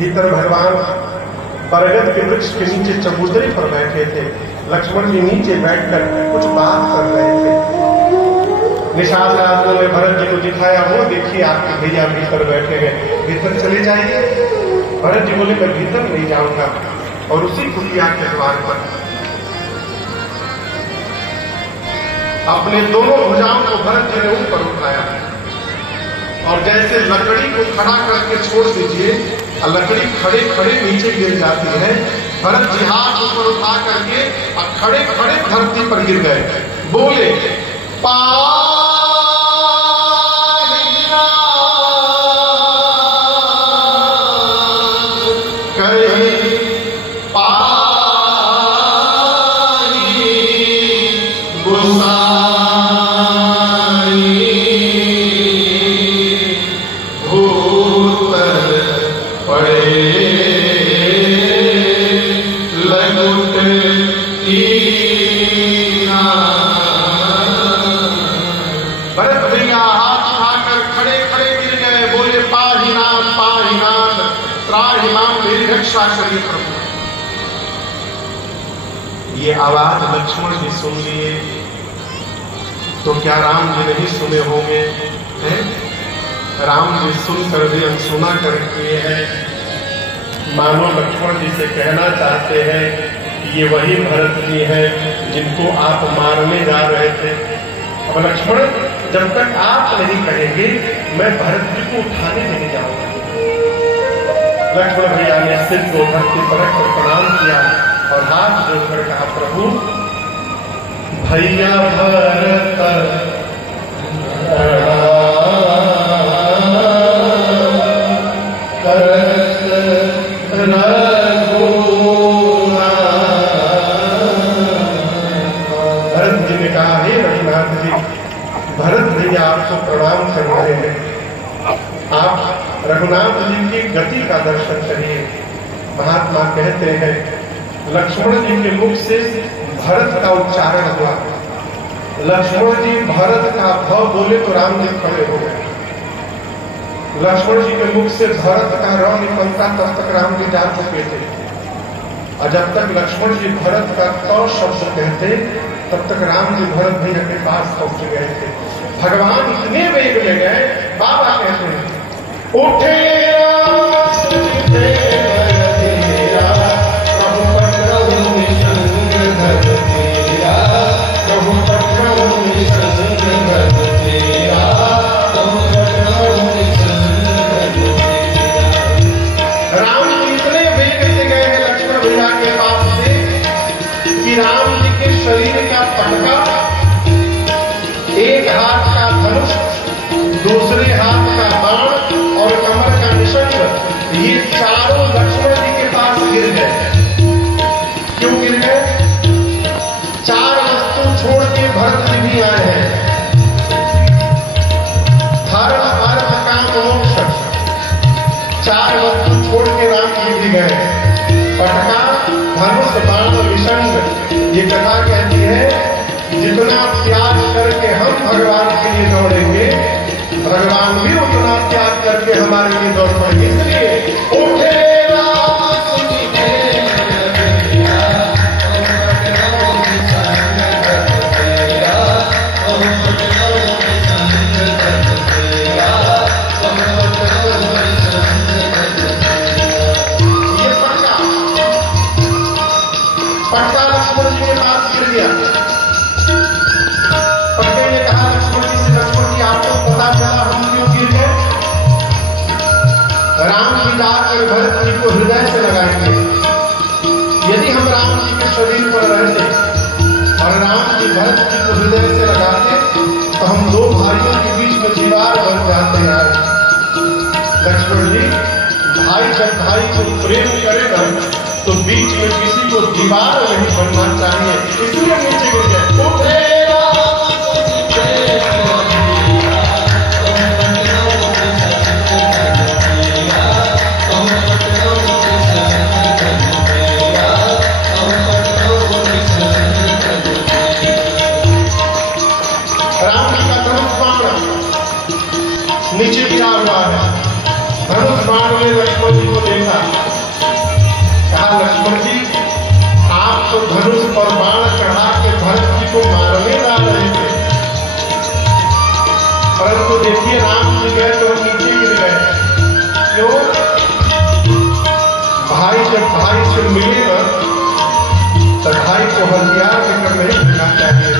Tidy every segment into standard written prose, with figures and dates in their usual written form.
भीतर भगवान बरगद के वृक्ष के नीचे चबूतरे पर बैठे थे। लक्ष्मण जी नीचे बैठकर कुछ बात कर रहे थे। निषाद राजों ने भरत जी को दिखाया, वो देखिए आपके भैया भीतर बैठे हैं, भीतर चले जाइए। भरत जी बोले मैं भीतर नहीं जाऊंगा। और उसी कुटिया के द्वार पर अपने दोनों भुजाओं को भरत जी ने ऊपर उठाया और जैसे लकड़ी को खड़ा करके छोड़ दीजिए, लकड़ी खड़े खड़े नीचे गिर जाती है। भरत जी हाथ ऊपर उठा करके और खड़े खड़े धरती पर गिर गए। बोले ये आवाज लक्ष्मण जी सुन लिए तो क्या राम जी नहीं सुने होंगे? राम जी सुनकर भी अनसुना कर किए हैं। मानो लक्ष्मण जी से कहना चाहते हैं कि ये वही भरत जी हैं जिनको आप मारने जा रहे थे। अब लक्ष्मण, जब तक आप नहीं कहेंगे मैं भरत जी को उठाने नहीं जाऊंगा। लक्ष्मण भैया ने सिर को धरती पर रखकर प्रणाम किया और हाथ जोड़कर कहा, प्रभु भैया भरत भरत जी ने कहा, हे रघुनाथ जी, भरत भैया आपको प्रणाम कर रहे हैं। आप रघुनाथ जी की गति का दर्शन करिए। महात्मा कहते हैं लक्ष्मण जी के मुख से भरत का उच्चारण हुआ। लक्ष्मण जी भरत का भ बोले तो राम जी खड़े हो गए। लक्ष्मण जी के मुख से भरत का र निकलता तब तक राम जी जा चुके थे। और जब तक लक्ष्मण जी भरत का त शब्द कहते तब तक राम जी भरत भैया के पास पहुंच गए थे। भगवान इतने वेग में गए, बाबा कहते हैं उठे शरीर का पटका, एक हाथ का धनुष, दूसरे हाथ का बाण और कमर का निशंग, ये चारों लक्ष्मण जी के पास गिर गए। क्यों गिर गए? चार वस्तु छोड़ के भरत जी भी आए हैं। धर्म अर्थ काम मोक्ष, चार वस्तु छोड़ के राम जी भी गए। पटका, धनुष, बाण, निशंग। ये कथा कहती है जितना त्याग करके हम भगवान के लिए दौड़ेंगे, भगवान भी उतना त्याग करके हमारे लिए दौड़ पड़ेंगे। इसलिए उठे पटका लक्ष्मण जी के पास गिर गया। पटके ने कहा लक्ष्मण जी से, लक्ष्मण जी आपको पता चला हम क्यों गिर गए? राम जी जाकर भरत जी को हृदय से लगाएंगे। यदि हम राम जी के शरीर पर रहते और राम जी भरत जी को हृदय से लगाते तो हम दो भाइयों के बीच में दीवार बन जाते हैं। लक्ष्मण जी, भाई जब भाई को प्रेम करेगा तो बीच में किसी को दीवार नहीं बनना चाहिए। इसलिए नीचे गिर गए। राम जी का धनुष बाण नीचे गिरा हुआ है। धनुष बाण में लक्ष्मण जी को देखा। जब भाई से मिले ना तो भाई को हथियार लेकर नहीं मिलना चाहिए,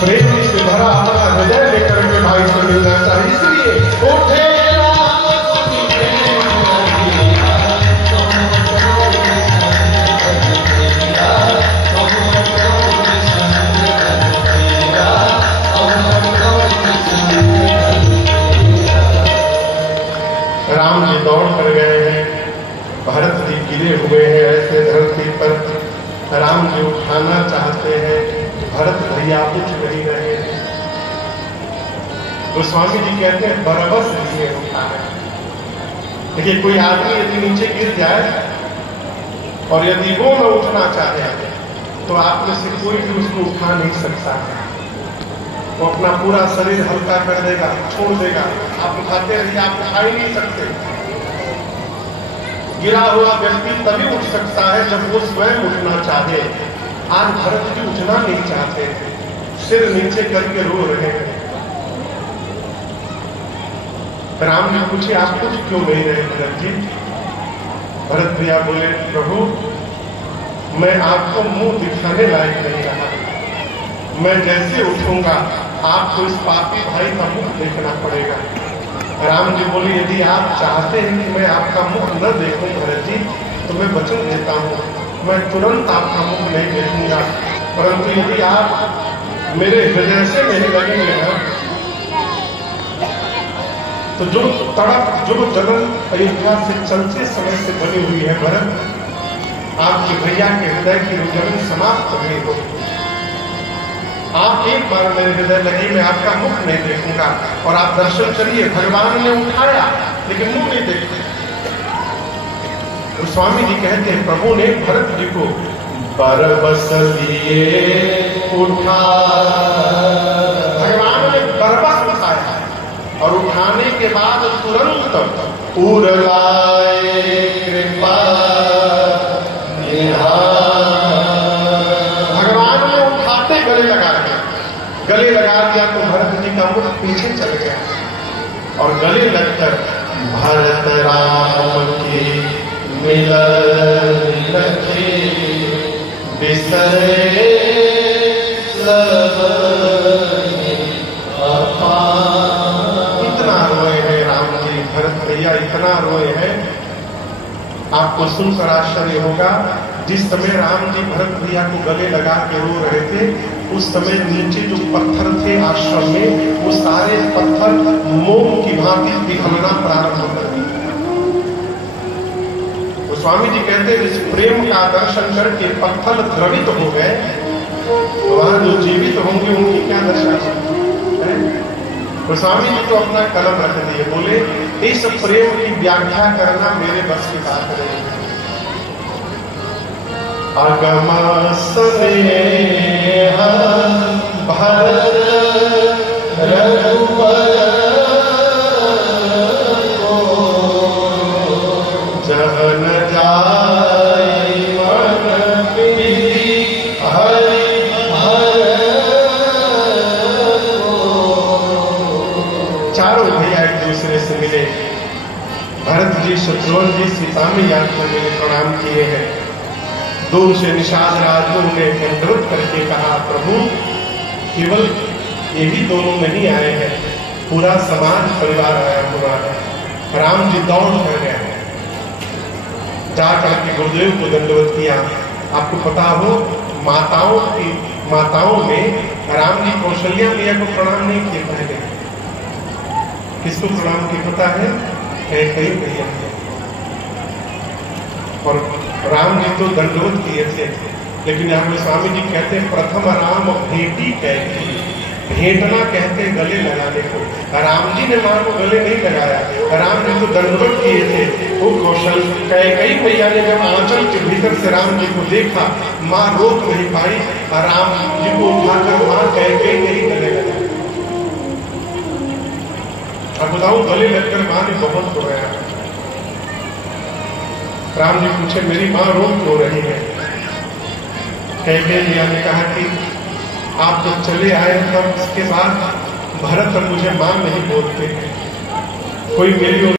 प्रेम से भरा अपना हृदय लेकर के भाई से मिलना चाहिए। इसलिए उठे राम जी दौड़ कर गए हैं, भरत जी गिरे हुए हैं ऐसे धरती पर, राम जी उठाना चाहते हैं, भरत भैया उठ नहीं रहे। गोस्वामी जी कहते हैं बरबस लिए उठा है। देखिए कोई आदमी यदि नीचे गिर जाए और यदि वो न उठना चाहे तो आप में से कोई भी उसको उठा नहीं सकता है। वो अपना पूरा शरीर हल्का कर देगा, छोड़ देगा, आप उठाते रहिए, आप उठा ही नहीं सकते। गिरा हुआ व्यक्ति तभी उठ सकता है जब वो स्वयं उठना चाहे। आज भरत जी उठना नहीं चाहते, सिर नीचे करके रो रहे हैं। राम ने पूछे आप कुछ क्यों नहीं रहे भरत जी? भरत भैया बोले प्रभु मैं आपको मुंह दिखाने लायक नहीं रहा, मैं जैसे उठूंगा आपको इस पापी भाई का मुख देखना पड़ेगा। राम जी बोले यदि आप चाहते हैं कि मैं आपका मुख न देखूं भरत जी तो मैं वचन देता हूं, मैं तुरंत आपका मुख नहीं देखूंगा, परंतु यदि आप मेरे हृदय से नहीं लगेंगे ना तो जो तड़प जो जलन अयोध्या से चलते समय से बनी हुई है भरत, आपके भैया के हृदय की जलन समाप्त नहीं होगी। आप एक बार मेरे हृदय लगे, मैं आपका मुख नहीं देखूंगा। और आप दर्शन करिए, भगवान ने उठाया लेकिन मुख नहीं देखते। गोस्वामी जी कहते हैं प्रभु ने भरत जी को बरबस लिए उठा, भगवान ने बरबस उठाया और उठाने के बाद तुरंत उरलाए कृपा भगवान ने उठाते गले लगा दिया तो भरत जी का मुख पीछे चल गया और गले लगकर भरत राम के मिलन लखे बिसरे इतना रोए हैं राम जी, भरत भैया इतना रोए हैं। आपको सुनकर आश्चर्य होगा, जिस समय राम जी भरत भैया को गले लगा के रो रहे थे उस समय नीचे जो पत्थर थे आश्रम में वो सारे पत्थर मोम की भांति पिघलना प्रारंभ कर दिए। गोस्वामी जी कहते हैं इस प्रेम का दर्शन करके पत्थर द्रवित हो गए, तो वहां जो जीवित होंगे उनकी क्या दशा है? गोस्वामी जी तो अपना कलम रख दिए, बोले इस प्रेम की व्याख्या करना मेरे बस की बात नहीं है। अगम स्नेह भरत रघुवर जहन जाय मन विधि हरि चारों भैया एक दूसरे से मिले। भरत जी, शत्रुघ्न जी सीता मैया को मैंने प्रणाम किए हैं। दूर से निषाद राजों ने दंडवत करके कहा प्रभु केवल यही दोनों नहीं आए हैं, पूरा समाज परिवार आया हुआ है। राम जी दौड़ कर गए, जा करके गुरुदेव को दंडवत किया। आपको पता हो माताओं में राम जी कौशल्या मैया को प्रणाम नहीं किए पहले। किसको प्रणाम किए पता है? कई भैया। और राम जी तो दंडवत किए थे, लेकिन यहाँ स्वामी जी कहते हैं प्रथम राम भेटी कहती, भेंटना कहते हैं गले लगाने को। राम जी ने मां को गले नहीं लगाया, राम जी तो दंडवत किए थे। वो कौशल कई भैया ने जब आंचल के भीतर से राम जी को देखा, मां रोक नहीं पाई, राम जी को उठाकर मां कई नहीं गले लगाया। अब बताऊं गले लगकर मां ने बहुत रोया। राम जी पूछे मेरी मां रो क्यों रही है? कैकेयी ने कहा कि आप जब चले आए तब उसके बाद भरत मुझे मां नहीं बोलते, कोई मेरी